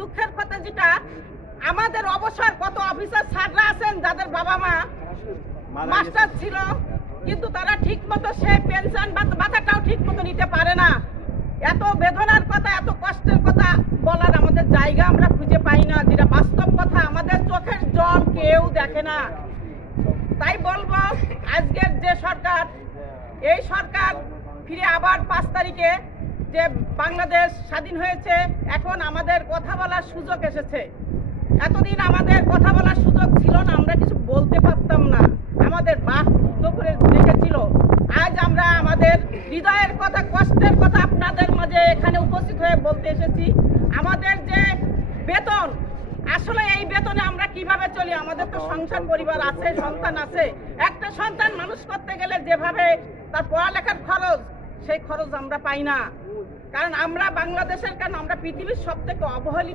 দুঃখের কথা যেটা আমাদের অবসর কত অফিসার স্যাররা আছেন যাদের বাবা মা মাস্টার ছিল, কিন্তু তারা ঠিক মতো সে পেনশন ভাতাটাও ঠিক মতো নিতে পারে না। এত বেদনার কথা, এত কষ্টের কথা বলার আমাদের জায়গা আমরা খুঁজে পাই না, যেটা বাস্তব কথা। আমাদের চোখের জল কেউ দেখে না। তাই বলবো, আজকের যে সরকার, এই সরকার ফিরে আবার 5 তারিখে যে বাংলাদেশ স্বাধীন হয়েছে, এখন আমাদের কথা বলার সুযোগ এসেছে। এতদিন আমাদের কথা বলার সুযোগ ছিল না, আমরা কিছু বলতে পারতাম না, আমাদের বাক বন্ধ করে রেখেছিল। আজ আমরা আমাদের হৃদয়ের কথা, কষ্টের কথা আপনাদের মাঝে এখানে উপস্থিত হয়ে বলতে এসেছি। আমাদের যে বেতন, আসলে এই বেতনে আমরা কিভাবে চলি? আমাদের তো সংসার পরিবার আছে, সন্তান আছে। একটা সন্তান মানুষ করতে গেলে যেভাবে তার পড়ালেখার খরচ, সেই খরচ আমরা পাই না। কারণ আমরা বাংলাদেশের, কারণ আমরা পৃথিবীর সবথেকে অবহেলিত